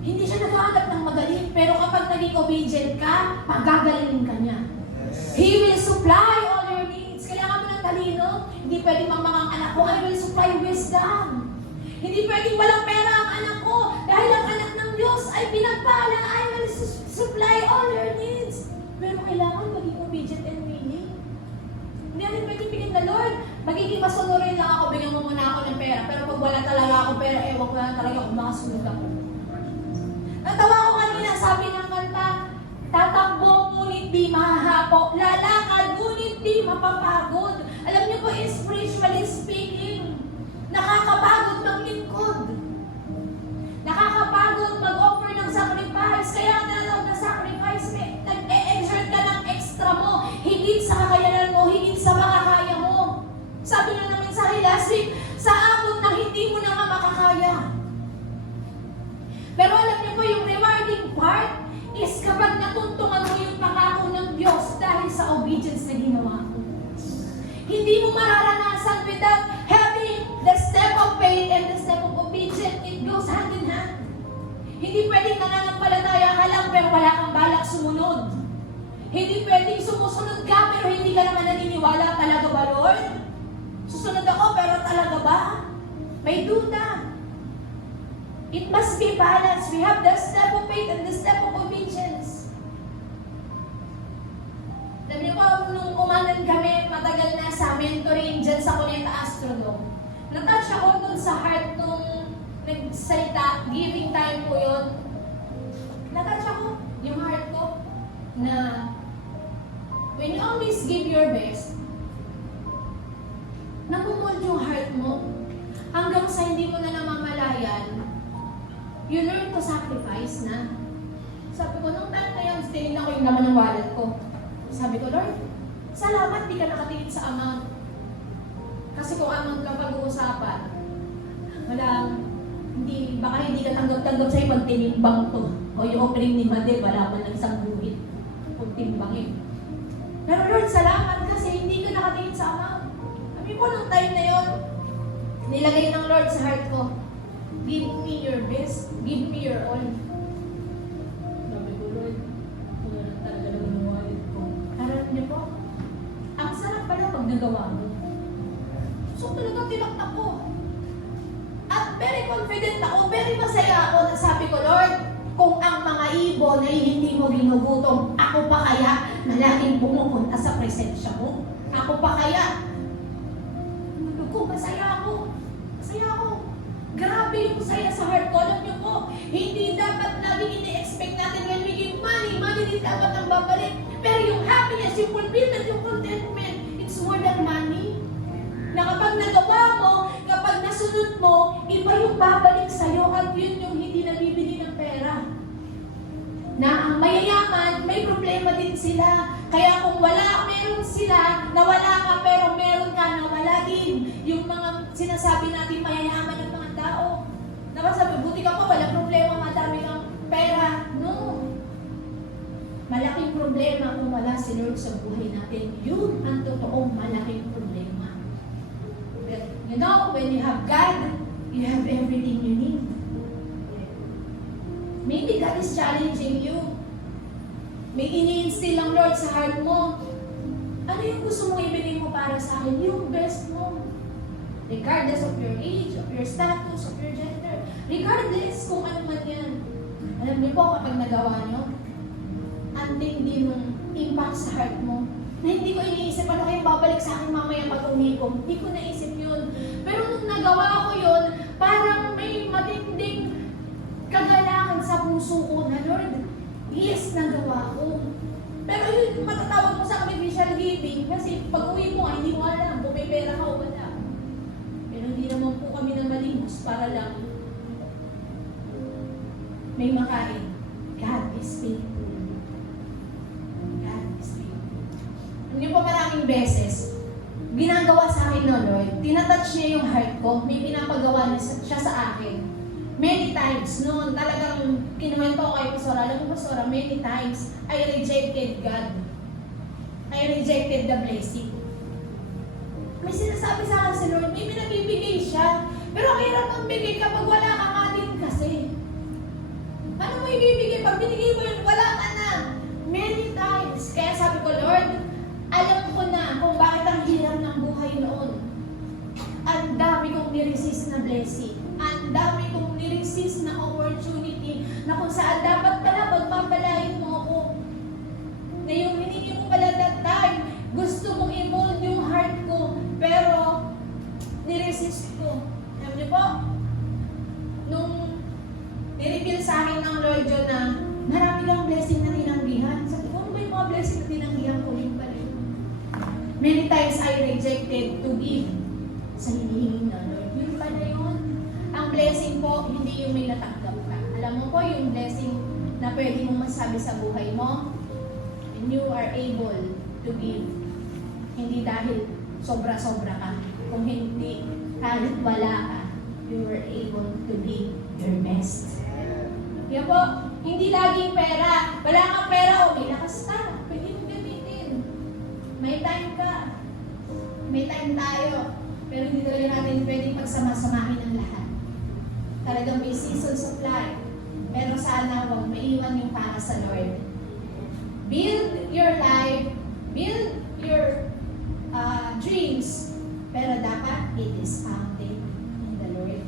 Hindi siya naghahanap ng magaling. Pero kapag naging obedient ka, pagagalingin ka niya. He will supply all your needs. Kailangan mo ng talino. Hindi pwedeng mga anak ko, I will supply wisdom. Hindi pwedeng walang pera ang anak ko. Dahil ang anak ng Diyos ay pinagpala, I will supply all your needs. Pero kailangan maging obedient and willing. Hindi natin pwedeng pingin na, Lord, magiging masunurin lang ako, bigyan mo muna ako ng pera. Pero pag wala talaga ako pera, ewan ko na talaga kung makasunod ako. Natawa ko kanina, sabi ng kanta, tatakbo ngunit di mahahapo, lalakad ngunit di mapapagod. Alam niyo po, spiritually speaking, nakakapagod maglingkod. Nakakapagod mag-offer ng sacrifice. Kaya ang tinatawag na sacrifice, nag-e-exert ka ng extra mo, higit sa kakayanan mo, higit sa makakaya mo. Sabi nga namin sa last week, sa abot na hindi mo na nga makakaya. Pero alam niyo po, yung rewarding part is kapag natuntungan mo yung pangako ng Diyos dahil sa obedience na ginawa mo. Hindi mo mararanasan without having the step of faith and the step of obedience. It goes hand in hand. Hindi pwedeng nananampalataya ka lang pero wala kang balak sumunod. Hindi pwedeng sumusunod ka pero hindi ka naman naniniwala. Talaga ba, Lord? Susunod ako pero talaga ba? May duda. It must be balanced. We have the step of faith and the step of obedience. Alam niyo po, nung umanan kami, matagal na sa mentoring dyan sa Cuneta Astrodome, natouch ako dun sa heart nung nagsalita, giving time po yun. Natouch ako, yung heart ko, na when you always give your best, namumod yung heart mo, hanggang sa hindi mo na namamalayan, you learn to sacrifice na. Sabi ko, nung time na yun, tinignan ko yung laman ng wallet ko. Sabi ko, Lord, salamat di ka nakatingin sa amount. Kasi kung amount lang pag-uusapan, baka hindi ka tanggap-tanggap sa'yo pag tinimbang to. O yung opening ni Made, wala man lang isang buhit. Kung timbangin. Pero Lord, salamat kasi hindi ka nakatingin sa amount. Sabi ko, nung time na yun, nilagay ng Lord sa heart ko, give me your best. Give me your all. Sabi ko, Lord, wala na talaga naman ng wallet ko. Harap niyo po, ang sarap pala pag nagawa mo. So talaga tinakta ko. At very confident ako, very masaya ako na sabi ko, Lord, kung ang mga ibon ay hindi mo ginugutom, ako pa kaya na laging pumupunta sa presensya mo? Ako pa kaya? Masaya ako. Masaya ako. Grabe yung saya sa heart ko. Alam niyo po, hindi dapat laging ini-expect natin when we give money. Money din dapat ang babalik. Pero yung happiness, yung fulfillment, yung contentment, it's more than money. Na kapag nagawa mo, kapag nasunod mo, iba yung babalik sa'yo at yun yung hindi nabibili ng pera. Na ang mayayaman, may problema din sila. Kaya kung meron sila, na wala ka, pero meron ka na wala din. Yung mga sinasabi natin mayayaman ng mga tao. Nakasabi, buti ka pa, wala problema, madami kang pera. No. Malaking problema kung wala si Lord sa buhay natin. Yun ang totoong malaking problema. You know, when you have God, you have everything you need. Maybe God is challenging you. May ini-instill ang Lord sa heart mo. Ano yung gusto mong ibigay mo para sa akin? Yung best mo. Regardless of your age, of your status, of your gender. Regardless kung ano man yan. Alam niyo po, kapag nagawa niyo, ang tindi ng impact sa heart mo. Na hindi ko iniisip, ano kayong babalik sa akin mamaya pag uwi ko. Hindi ko naisip yun. Pero nung nagawa ko yun, parang may matinding kagalakan sa puso ko na, Lord, yes, nagawa ko. Pero yun, matatawag mo sa artificial giving kasi pag uwi mo, hindi mo alam kung may pera ka o wala. Pero hindi naman po kami na malimos para lang may makain. God is faithful. God is faithful. Hindi po maraming beses, ginagawa sa akin no, Lord, tinatouch niya yung heart ko, may pinapagawa siya sa akin. Many times, noon talagang kinuwento ko kay Pastora, alam mo Pastora, many times, I rejected God. I rejected the blessing. May sinasabi sa akin si Lord, may pinabibigay siya. Pero ang hirap ang bigay kapag wala ka nga din kasi. Ano mo ibibigay? Pag binigay mo yun, wala ka na. Many times. Kaya sabi ko, Lord, alam ko na kung bakit ang hirap ng buhay noon. Ang dami kong niresist na blessing. Ang dami kong niresist na opportunity na kung saan dapat pala pagpapalain mo ako. Na yung hiningi mo pala that time, gusto mong i-mold yung heart ko, pero niresist ko. Alam niyo po, nung nireveal sa akin ng Lord John na marami kang blessing na tinanggihan. Sabi ko, ano ba yung mga blessing na tinanggihan ko? Yung pala yun. Many times I rejected to give sa hinihingi na Lord. Yun pala yun. Ang blessing po, hindi yung may natanggap ka. Alam mo po, yung blessing na pwede mong masabi sa buhay mo, and you are able to give. Hindi dahil sobra-sobra ka. Kung hindi, kahit wala ka, you were able to give your best. Yan po, hindi laging pera. Wala kang pera, o may lakas ka. Pwede mo gamitin. May time ka. May time tayo. Pero hindi talaga natin pwedeng pagsama-samahin ang lahat. Talagang may season supply. Pero sana huwag maiwan yung para sa Lord. Build your life, build your dreams, pero dapat it is founded in the Lord.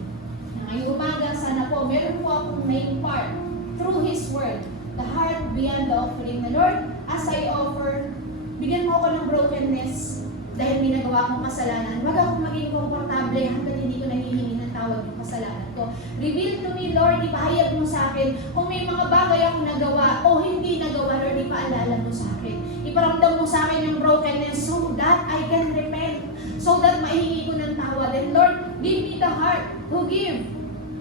Ngayong umaga, sana po, meron po akong main part through His Word, the heart beyond the offering. The Lord, as I offer, bigyan mo ako ng brokenness dahil may nagawa akong kasalanan. Huwag akong maging komportable hanggang hindi ko nahihingi ng tawad yung kasalanan ko. Reveal to me, Lord, ipahayag mo sa akin kung may mga bagay akong nagawa o hindi nagawa, Lord, ipaalala mo sa akin. Iparamdam mo sa akin yung brokenness so that I can repent, so that maihingi ko ng tawad. And Lord, give me the heart to give.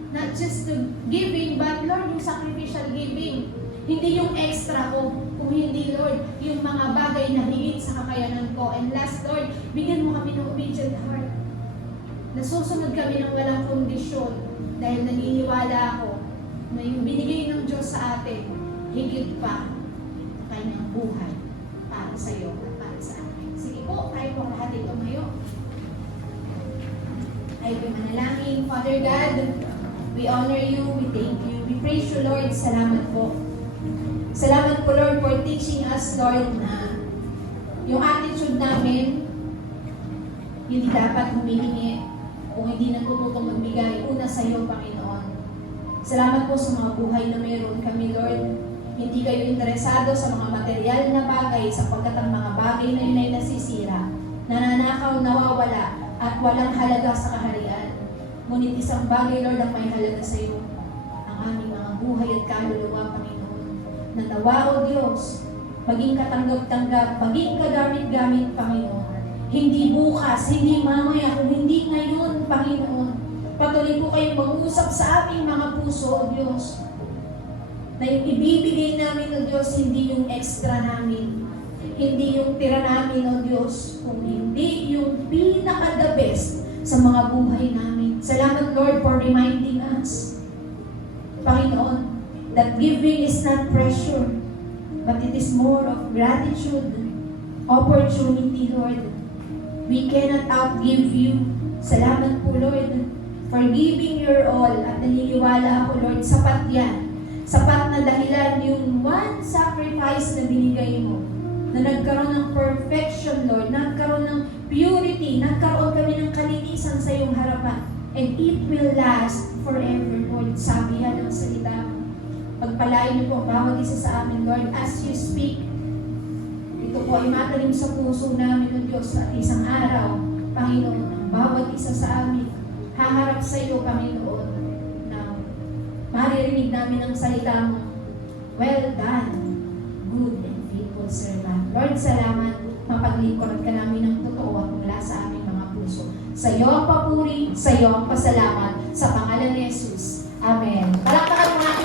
Not just to giving, but Lord, yung sacrificial giving. Hindi yung extra ko. Kung hindi, Lord, yung mga bagay na higit sa kakayanan ko. And last, Lord, bigyan mo kami ng obedient heart. Nasusunod kami ng walang kondisyon dahil naniniwala ako na yung binigay ng Diyos sa atin, higit pa kanyang buhay para sa iyo at para sa akin. Sige po, tayo po lahat ito ngayon. Tayo po manalangin. Father God, we honor you, we thank you, we praise you, Lord. Salamat po. Salamat po, Lord, for teaching us, Lord, na yung attitude namin, hindi dapat humihingi kung hindi natututong magbigay una sa iyo, Panginoon. Salamat po sa mga buhay na meron kami, Lord. Hindi kayo interesado sa mga material na bagay sapagkat ang mga bagay na yun ay nasisira, nananakaw, nawawala, at walang halaga sa kaharian. Ngunit isang bagay, Lord, ang may halaga sa iyo, ang aming mga buhay at kaluluwa, Panginoon. Natawa, O Diyos, maging katanggap-tanggap, maging kagamit-gamit, Panginoon. Hindi bukas, hindi mamaya, kung hindi ngayon, Panginoon. Patuloy po kayong mag-usap sa aming mga puso, O Diyos. Na yung ibibigay namin, O Diyos, hindi yung extra namin. Hindi yung tira namin, O Diyos, kung hindi yung pinaka-the best sa mga buhay namin. Salamat, Lord, for reminding us, Panginoon, that giving is not pressure, but it is more of gratitude, opportunity, Lord. We cannot outgive you Salamat po, Lord, for giving your all. At naniniwala ako, Lord, sapat yan. Sapat na dahilan yung one sacrifice na binigay mo. Na nagkaroon ng perfection, Lord. Nagkaroon ng purity. Nagkaroon kami ng kalinisan sa iyong harapan. And it will last forever, Lord. Sabi yan ang salita mo. Pagpalain niyo po bawat isa sa amin, Lord, as you speak. Ito po ay matalim sa puso namin ng Diyos at isang araw, Panginoon, ang bawat isa sa amin, haharap sa iyo, Panginoon, na maririnig namin ang salita mo. Well done, good and faithful servant. Lord, salamat, mapaglingkuran ka namin ng totoo at mula sa aming mga puso. Sa iyo ang papuri, sa iyo ang pasalamat, sa pangalan ni Jesus. Amen. Palakpakan mo natin